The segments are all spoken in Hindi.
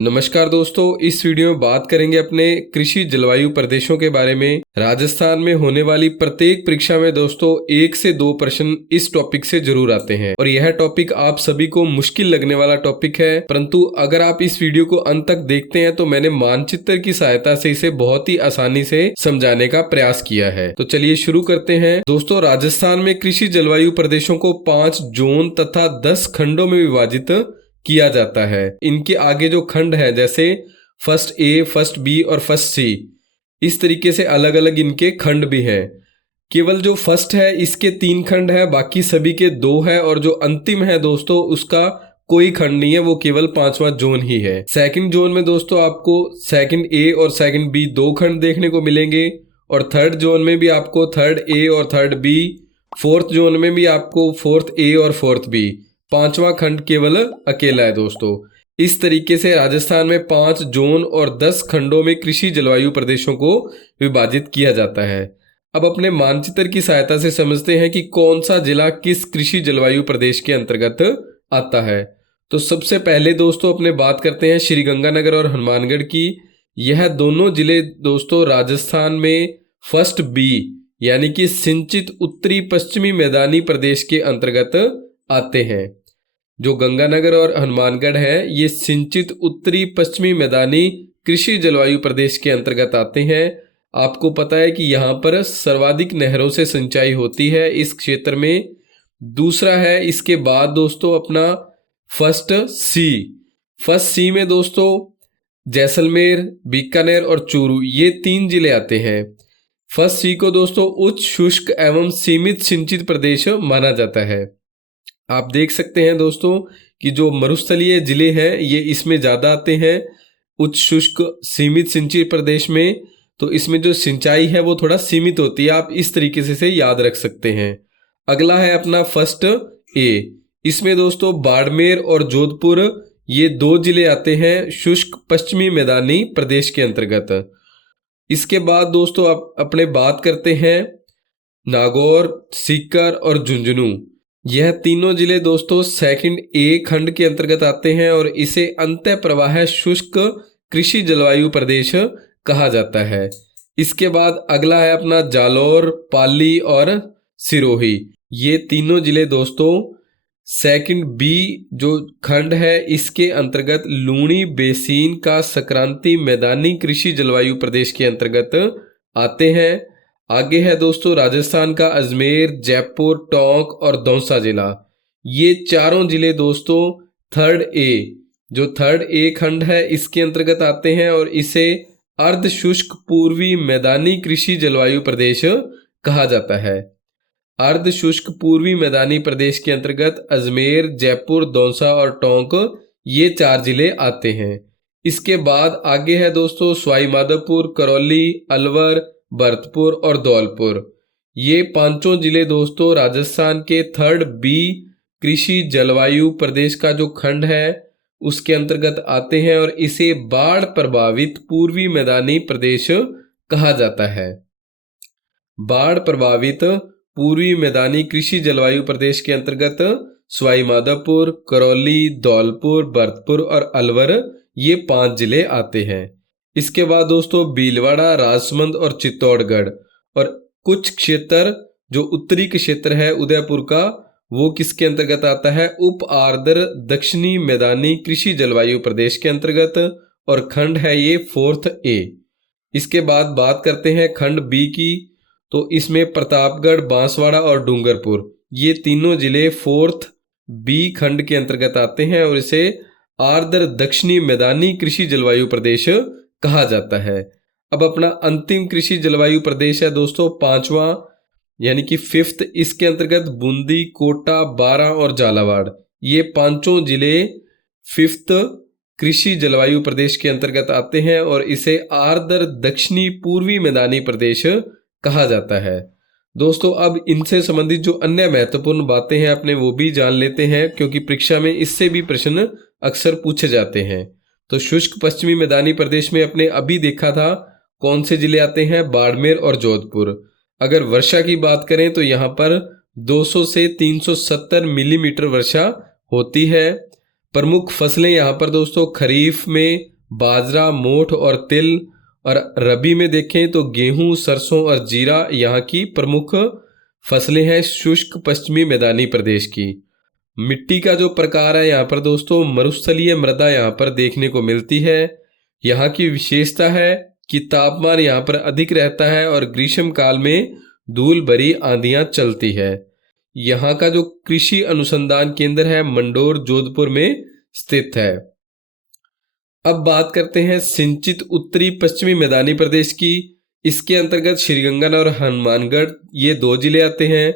नमस्कार दोस्तों, इस वीडियो में बात करेंगे अपने कृषि जलवायु प्रदेशों के बारे में। राजस्थान में होने वाली प्रत्येक परीक्षा में दोस्तों 1 से 2 प्रश्न इस टॉपिक से जरूर आते हैं और यह टॉपिक आप सभी को मुश्किल लगने वाला टॉपिक है, परंतु अगर आप इस वीडियो को अंत तक देखते हैं तो मैंने मानचित्र की सहायता से इसे बहुत ही आसानी से समझाने का प्रयास किया है। तो चलिए शुरू करते हैं। दोस्तों, राजस्थान में कृषि जलवायु प्रदेशों को 5 जोन तथा 10 खंडों में विभाजित किया जाता है। इनके आगे जो खंड है, जैसे फर्स्ट ए, फर्स्ट बी और फर्स्ट सी, इस तरीके से अलग अलग इनके खंड भी हैं। केवल जो फर्स्ट है इसके 3 खंड है, बाकी सभी के 2 है, और जो अंतिम है दोस्तों उसका कोई खंड नहीं है, वो केवल 5वां जोन ही है। सेकंड जोन में दोस्तों आपको सेकंड ए और सेकंड बी 2 खंड देखने को मिलेंगे, और थर्ड जोन में भी आपको थर्ड ए और थर्ड बी, फोर्थ जोन में भी आपको फोर्थ ए और फोर्थ बी, 5वां खंड केवल अकेला है दोस्तों। इस तरीके से राजस्थान में 5 जोन और 10 खंडों में कृषि जलवायु प्रदेशों को विभाजित किया जाता है। अब अपने मानचित्र की सहायता से समझते हैं कि कौन सा जिला किस कृषि जलवायु प्रदेश के अंतर्गत आता है। तो सबसे पहले दोस्तों अपने बात करते हैं श्रीगंगानगर और हनुमानगढ़ की। यह दोनों जिले दोस्तों राजस्थान में फर्स्ट बी यानी कि सिंचित उत्तरी पश्चिमी मैदानी प्रदेश के अंतर्गत आते हैं। जो गंगानगर और हनुमानगढ़ है ये सिंचित उत्तरी पश्चिमी मैदानी कृषि जलवायु प्रदेश के अंतर्गत आते हैं। आपको पता है कि यहाँ पर सर्वाधिक नहरों से सिंचाई होती है इस क्षेत्र में। दूसरा है इसके बाद दोस्तों अपना फर्स्ट सी में दोस्तों जैसलमेर, बीकानेर और चूरू, ये 3 जिले आते हैं। फर्स्ट सी को दोस्तों उच्च शुष्क एवं सीमित सिंचित प्रदेश माना जाता है। आप देख सकते हैं दोस्तों कि जो मरुस्थलीय जिले हैं ये इसमें ज़्यादा आते हैं उच्च शुष्क सीमित सिंचित प्रदेश में। तो इसमें जो सिंचाई है वो थोड़ा सीमित होती है, आप इस तरीके से याद रख सकते हैं। अगला है अपना फर्स्ट ए। इसमें दोस्तों बाड़मेर और जोधपुर, ये 2 जिले आते हैं शुष्क पश्चिमी मैदानी प्रदेश के अंतर्गत। इसके बाद दोस्तों आप अपने बात करते हैं नागौर, सीकर और झुंझुनू। यह तीनों जिले दोस्तों सेकंड ए खंड के अंतर्गत आते हैं और इसे अंतः प्रवाह शुष्क कृषि जलवायु प्रदेश कहा जाता है। इसके बाद अगला है अपना जालौर, पाली और सिरोही। ये तीनों जिले दोस्तों सेकंड बी जो खंड है इसके अंतर्गत लूणी बेसिन का संक्रांति मैदानी कृषि जलवायु प्रदेश के अंतर्गत आते हैं। आगे है दोस्तों राजस्थान का अजमेर, जयपुर, टोंक और दौसा जिला। ये चारों जिले दोस्तों थर्ड ए खंड है इसके अंतर्गत आते हैं और इसे अर्ध शुष्क पूर्वी मैदानी कृषि जलवायु प्रदेश कहा जाता है। अर्ध शुष्क पूर्वी मैदानी प्रदेश के अंतर्गत अजमेर, जयपुर, दौसा और टोंक, ये 4 जिले आते हैं। इसके बाद आगे है दोस्तों सवाई माधोपुर, करौली, अलवर, भरतपुर और धौलपुर। ये 5 जिले दोस्तों राजस्थान के थर्ड बी कृषि जलवायु प्रदेश का जो खंड है उसके अंतर्गत आते हैं और इसे बाढ़ प्रभावित पूर्वी मैदानी प्रदेश कहा जाता है। बाढ़ प्रभावित पूर्वी मैदानी कृषि जलवायु प्रदेश के अंतर्गत सवाई माधोपुर, करौली, धौलपुर, भरतपुर और अलवर, ये 5 जिले आते हैं। इसके बाद दोस्तों भीलवाड़ा, राजसमंद और चित्तौड़गढ़, और कुछ क्षेत्र जो उत्तरी क्षेत्र है उदयपुर का, वो किसके अंतर्गत आता है? उप आर्द्र दक्षिणी मैदानी कृषि जलवायु प्रदेश के अंतर्गत, और खंड है ये फोर्थ ए। इसके बाद बात करते हैं खंड बी की। तो इसमें प्रतापगढ़, बांसवाड़ा और डूंगरपुर, ये तीनों जिले फोर्थ बी खंड के अंतर्गत आते हैं और इसे आर्द्र दक्षिणी मैदानी कृषि जलवायु प्रदेश कहा जाता है। अब अपना अंतिम कृषि जलवायु प्रदेश है दोस्तों 5वां यानी कि 5th। इसके अंतर्गत बूंदी, कोटा, बारां और झालावाड़, ये 5 जिले 5th कृषि जलवायु प्रदेश के अंतर्गत आते हैं और इसे आर्द्र दक्षिणी पूर्वी मैदानी प्रदेश कहा जाता है। दोस्तों अब इनसे संबंधित जो अन्य महत्वपूर्ण बातें हैं अपने वो भी जान लेते हैं, क्योंकि परीक्षा में इससे भी प्रश्न अक्सर पूछे जाते हैं। तो शुष्क पश्चिमी मैदानी प्रदेश में अपने अभी देखा था कौन से जिले आते हैं? बाड़मेर और जोधपुर। अगर वर्षा की बात करें तो यहाँ पर 200 से 370 मिलीमीटर वर्षा होती है। प्रमुख फसलें यहाँ पर दोस्तों खरीफ में बाजरा, मोठ और तिल, और रबी में देखें तो गेहूं, सरसों और जीरा यहाँ की प्रमुख फसलें हैं शुष्क पश्चिमी मैदानी प्रदेश की। मिट्टी का जो प्रकार है यहाँ पर दोस्तों मरुस्थलीय मृदा यहाँ पर देखने को मिलती है। यहाँ की विशेषता है कि तापमान यहाँ पर अधिक रहता है और ग्रीष्म काल में धूल भरी आंधियां चलती है। यहाँ का जो कृषि अनुसंधान केंद्र है मंडोर जोधपुर में स्थित है। अब बात करते हैं सिंचित उत्तरी पश्चिमी मैदानी प्रदेश की। इसके अंतर्गत श्रीगंगानगर और हनुमानगढ़ ये 2 जिले आते हैं।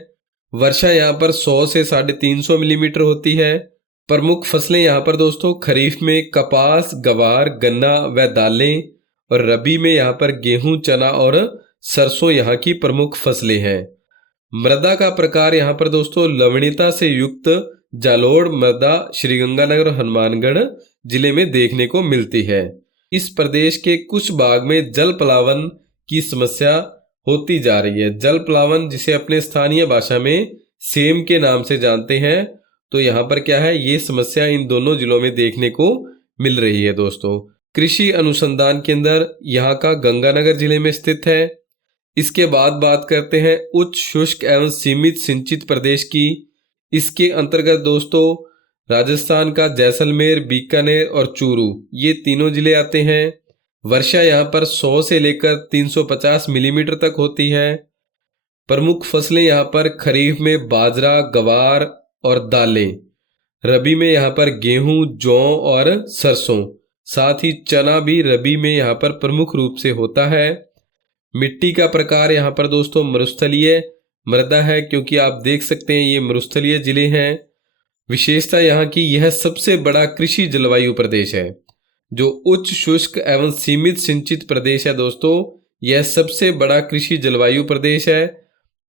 वर्षा यहाँ पर 100 से 350 मिलीमीटर होती है। प्रमुख फसलें यहाँ पर दोस्तों खरीफ में कपास, गवार, गन्ना व दालें, और रबी में यहाँ पर गेहूं, चना और सरसों यहाँ की प्रमुख फसलें हैं। मृदा का प्रकार यहाँ पर दोस्तों लवणीयता से युक्त जालोड़ मृदा श्रीगंगानगर और हनुमानगढ़ जिले में देखने को मिलती है। इस प्रदेश के कुछ भाग में जल प्लावन की समस्या होती जा रही है। जल प्लावन जिसे अपने स्थानीय भाषा में सेम के नाम से जानते हैं, तो यहाँ पर क्या है, ये समस्या इन दोनों जिलों में देखने को मिल रही है दोस्तों। कृषि अनुसंधान केंद्र यहाँ का गंगानगर जिले में स्थित है। इसके बाद बात करते हैं उच्च शुष्क एवं सीमित सिंचित प्रदेश की। इसके अंतर्गत दोस्तों राजस्थान का जैसलमेर, बीकानेर और चूरू ये तीनों जिले आते हैं। वर्षा यहाँ पर 100 से लेकर 350 मिलीमीटर तक होती है। प्रमुख फसलें यहाँ पर खरीफ में बाजरा, गवार और दालें, रबी में यहाँ पर गेहूं, जौ और सरसों, साथ ही चना भी रबी में यहाँ पर प्रमुख रूप से होता है। मिट्टी का प्रकार यहाँ पर दोस्तों मरुस्थलीय मृदा है, क्योंकि आप देख सकते हैं ये मरुस्थलीय जिले हैं। विशेषता यहाँ की यह सबसे बड़ा कृषि जलवायु प्रदेश है। जो उच्च शुष्क एवं सीमित सिंचित प्रदेश है दोस्तों, यह सबसे बड़ा कृषि जलवायु प्रदेश है।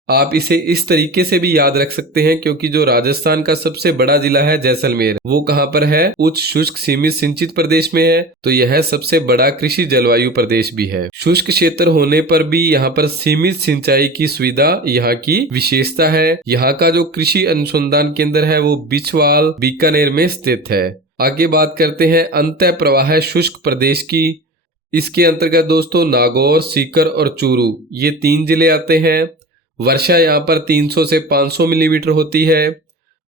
आप इसे इस तरीके से भी याद रख सकते हैं, क्योंकि जो राजस्थान का सबसे बड़ा जिला है जैसलमेर, वो कहाँ पर है, उच्च शुष्क सीमित सिंचित प्रदेश में है, तो यह सबसे बड़ा कृषि जलवायु प्रदेश भी है। शुष्क क्षेत्र होने पर भी यहाँ पर सीमित सिंचाई की सुविधा यहाँ की विशेषता है। यहाँ का जो कृषि अनुसंधान केंद्र है वो बिछवाल, बीकानेर में स्थित है। आगे बात करते हैं अंतः प्रवाह शुष्क प्रदेश की। इसके अंतर्गत दोस्तों नागौर, सीकर और चूरू ये 3 जिले आते हैं। वर्षा यहाँ पर 300 से 500 मिलीमीटर होती है।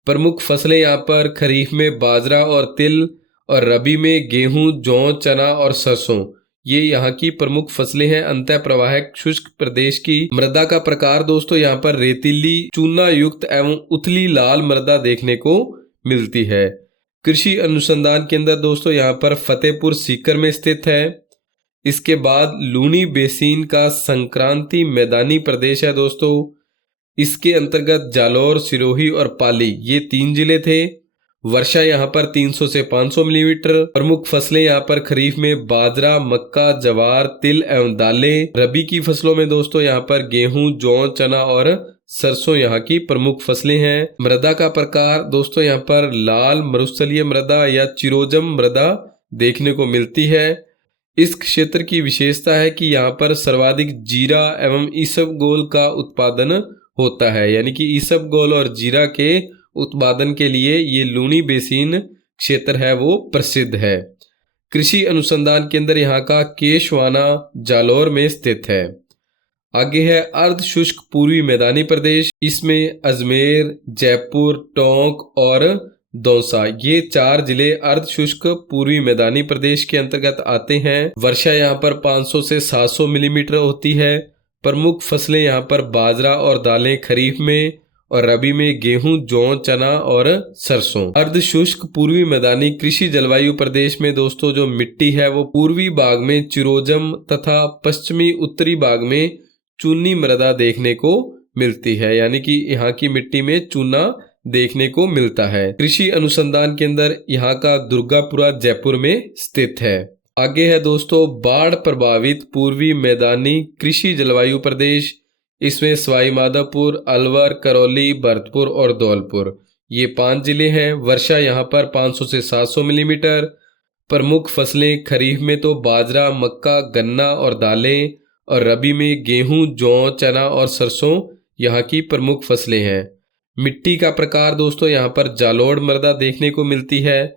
प्रमुख फसलें यहाँ पर खरीफ में बाजरा और तिल, और रबी में गेहूं, जौ, चना और सरसों ये यहाँ की प्रमुख फसलें हैं अंतः प्रवाहक शुष्क प्रदेश की। मृदा का प्रकार दोस्तों यहाँ पर रेतीली, चूना युक्त एवं उथली लाल मृदा देखने को मिलती है। कृषि अनुसंधान केंद्र दोस्तों यहाँ पर फतेहपुर सीकर में स्थित है। इसके बाद लूनी बेसिन का संक्रांति मैदानी प्रदेश है दोस्तों। इसके अंतर्गत जालौर, सिरोही और पाली ये 3 जिले थे। वर्षा यहाँ पर 300 से 500 मिलीमीटर। प्रमुख फसलें यहाँ पर खरीफ में बाजरा, मक्का, जवार, तिल एवं दालें। रबी की फसलों में दोस्तों यहाँ पर गेहूं, जौ, चना और सरसों यहाँ की प्रमुख फसलें हैं। मृदा का प्रकार दोस्तों यहाँ पर लाल मरुस्थलीय मृदा या चिरोजम मृदा देखने को मिलती है। इस क्षेत्र की विशेषता है कि यहाँ पर सर्वाधिक जीरा एवं ईसबगोल का उत्पादन होता है, यानी कि ईसबगोल और जीरा के उत्पादन के लिए ये लूनी बेसिन क्षेत्र है वो प्रसिद्ध है। कृषि अनुसंधान केंद्र यहाँ का केशवाना, जालौर में स्थित है। आगे है अर्ध शुष्क पूर्वी मैदानी प्रदेश। इसमें अजमेर, जयपुर, टोंक और दौसा ये 4 जिले अर्ध शुष्क पूर्वी मैदानी प्रदेश के अंतर्गत आते हैं। वर्षा यहाँ पर 500 से 700 मिलीमीटर होती है। प्रमुख फसलें यहाँ पर बाजरा और दालें खरीफ में, और रबी में गेहूं, जौ, चना और सरसों। अर्ध शुष्क पूर्वी मैदानी कृषि जलवायु प्रदेश में दोस्तों जो मिट्टी है वो पूर्वी भाग में चिरोजम तथा पश्चिमी उत्तरी भाग में चूनी मृदा देखने को मिलती है, यानी कि यहाँ की मिट्टी में चूना देखने को मिलता है। कृषि अनुसंधान केंद्र यहाँ का दुर्गापुरा, जयपुर में स्थित है। आगे है दोस्तों बाढ़ प्रभावित पूर्वी मैदानी कृषि जलवायु प्रदेश। इसमें सवाई माधोपुर, अलवर, करौली, भरतपुर और धौलपुर ये 5 जिले हैं। वर्षा यहाँ पर 500 से 700 मिलीमीटर। प्रमुख फसलें खरीफ में तो बाजरा, मक्का, गन्ना और दालें, और रबी में गेहूं, जौ, चना और सरसों यहाँ की प्रमुख फसलें हैं। मिट्टी का प्रकार दोस्तों यहाँ पर जालोड़ मृदा देखने को मिलती है।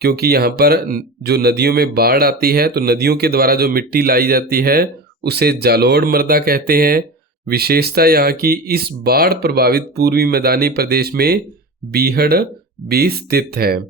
क्योंकि यहाँ पर जो नदियों में बाढ़ आती है तो नदियों के द्वारा जो मिट्टी लाई जाती है उसे जालोड़ मृदा कहते हैं। विशेषता यहाँ की इस बाढ़ प्रभावित पूर्वी मैदानी प्रदेश में बीहड़ भी स्थित है।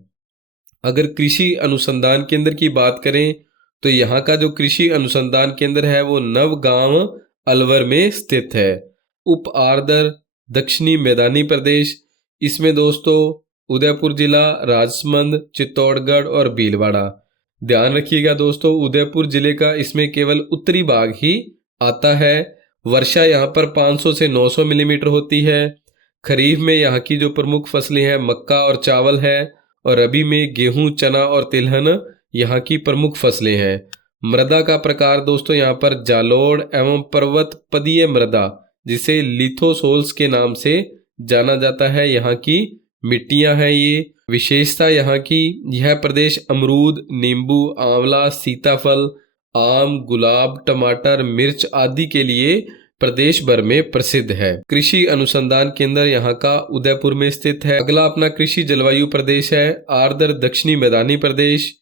अगर कृषि अनुसंधान केंद्र की बात करें तो यहाँ का जो कृषि अनुसंधान केंद्र है वो नवगांव अलवर में स्थित है। उप आर्द्र दक्षिणी मैदानी प्रदेश, इसमें दोस्तों उदयपुर जिला, राजसमंद, चित्तौड़गढ़ और भीलवाड़ा। ध्यान रखिएगा दोस्तों, उदयपुर जिले का इसमें केवल उत्तरी भाग ही आता है। वर्षा यहाँ पर 500 से 900 मिलीमीटर होती है। खरीफ में यहाँ की जो प्रमुख फसलें हैं मक्का और चावल है, और रबी में गेहूं, चना और तिलहन यहाँ की प्रमुख फसलें हैं। मृदा का प्रकार दोस्तों यहाँ पर जालोड़ एवं पर्वत पदीय मृदा, जिसे लिथोसोल्स के नाम से जाना जाता है, यहाँ की मिट्टियां हैं ये। विशेषता यहाँ की, यह प्रदेश अमरूद, नींबू, आंवला, सीताफल, आम, गुलाब, टमाटर, मिर्च आदि के लिए प्रदेश भर में प्रसिद्ध है। कृषि अनुसंधान केंद्र यहाँ का उदयपुर में स्थित है। अगला अपना कृषि जलवायु प्रदेश है आर्द्र दक्षिणी मैदानी प्रदेश।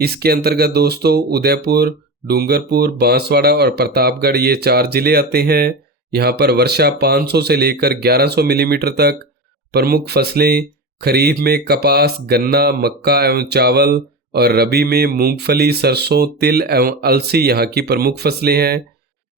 इसके अंतर्गत दोस्तों उदयपुर, डूंगरपुर, बांसवाड़ा और प्रतापगढ़ ये 4 जिले आते हैं। यहाँ पर वर्षा 500 से लेकर 1100 मिलीमीटर तक। प्रमुख फसलें खरीफ में कपास, गन्ना, मक्का एवं चावल, और रबी में मूंगफली, सरसों, तिल एवं अलसी यहाँ की प्रमुख फसलें हैं।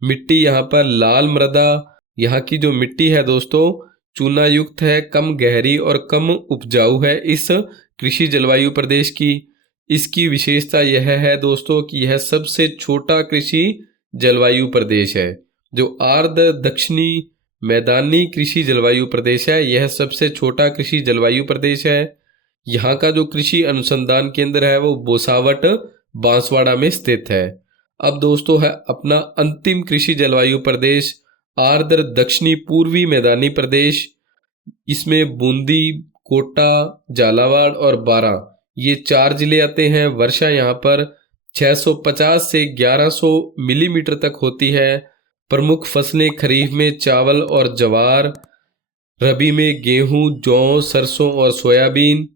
मिट्टी यहाँ पर लाल मृदा, यहाँ की जो मिट्टी है दोस्तों चूना युक्त है, कम गहरी और कम उपजाऊ है इस कृषि जलवायु प्रदेश की। इसकी विशेषता यह है दोस्तों कि यह सबसे छोटा कृषि जलवायु प्रदेश है। जो आर्द्र दक्षिणी मैदानी कृषि जलवायु प्रदेश है यह सबसे छोटा कृषि जलवायु प्रदेश है। यहाँ का जो कृषि अनुसंधान केंद्र है वो बोसावट, बांसवाड़ा में स्थित है। अब दोस्तों है अपना अंतिम कृषि जलवायु प्रदेश आर्द्र दक्षिणी पूर्वी मैदानी प्रदेश। इसमें बूंदी, कोटा, झालावाड़ और बारां ये 4 जिले आते हैं। वर्षा यहाँ पर 650 से 1100 मिलीमीटर तक होती है। प्रमुख फसलें खरीफ में चावल और ज्वार, रबी में गेहूं, जौ, सरसों और सोयाबीन।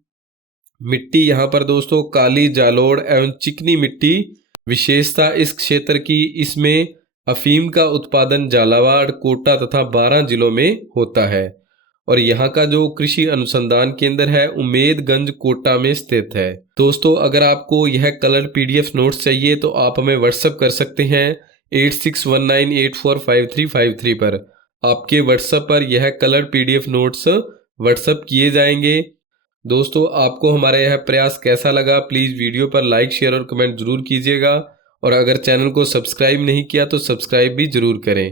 मिट्टी यहाँ पर दोस्तों काली, जालोड़ एवं चिकनी मिट्टी। विशेषता इस क्षेत्र की, इसमें अफीम का उत्पादन झालावाड़, कोटा तथा बारां जिलों में होता है। और यहाँ का जो कृषि अनुसंधान केंद्र है उमेदगंज, कोटा में स्थित है। दोस्तों अगर आपको यह कलर PDF नोट्स चाहिए तो आप हमें व्हाट्सअप कर सकते हैं 8619845353 पर। आपके व्हाट्सएप पर यह कलर PDF नोट्स व्हाट्सअप किए जाएंगे। दोस्तों आपको हमारा यह प्रयास कैसा लगा, प्लीज़ वीडियो पर लाइक, शेयर और कमेंट जरूर कीजिएगा। और अगर चैनल को सब्सक्राइब नहीं किया तो सब्सक्राइब भी जरूर करें।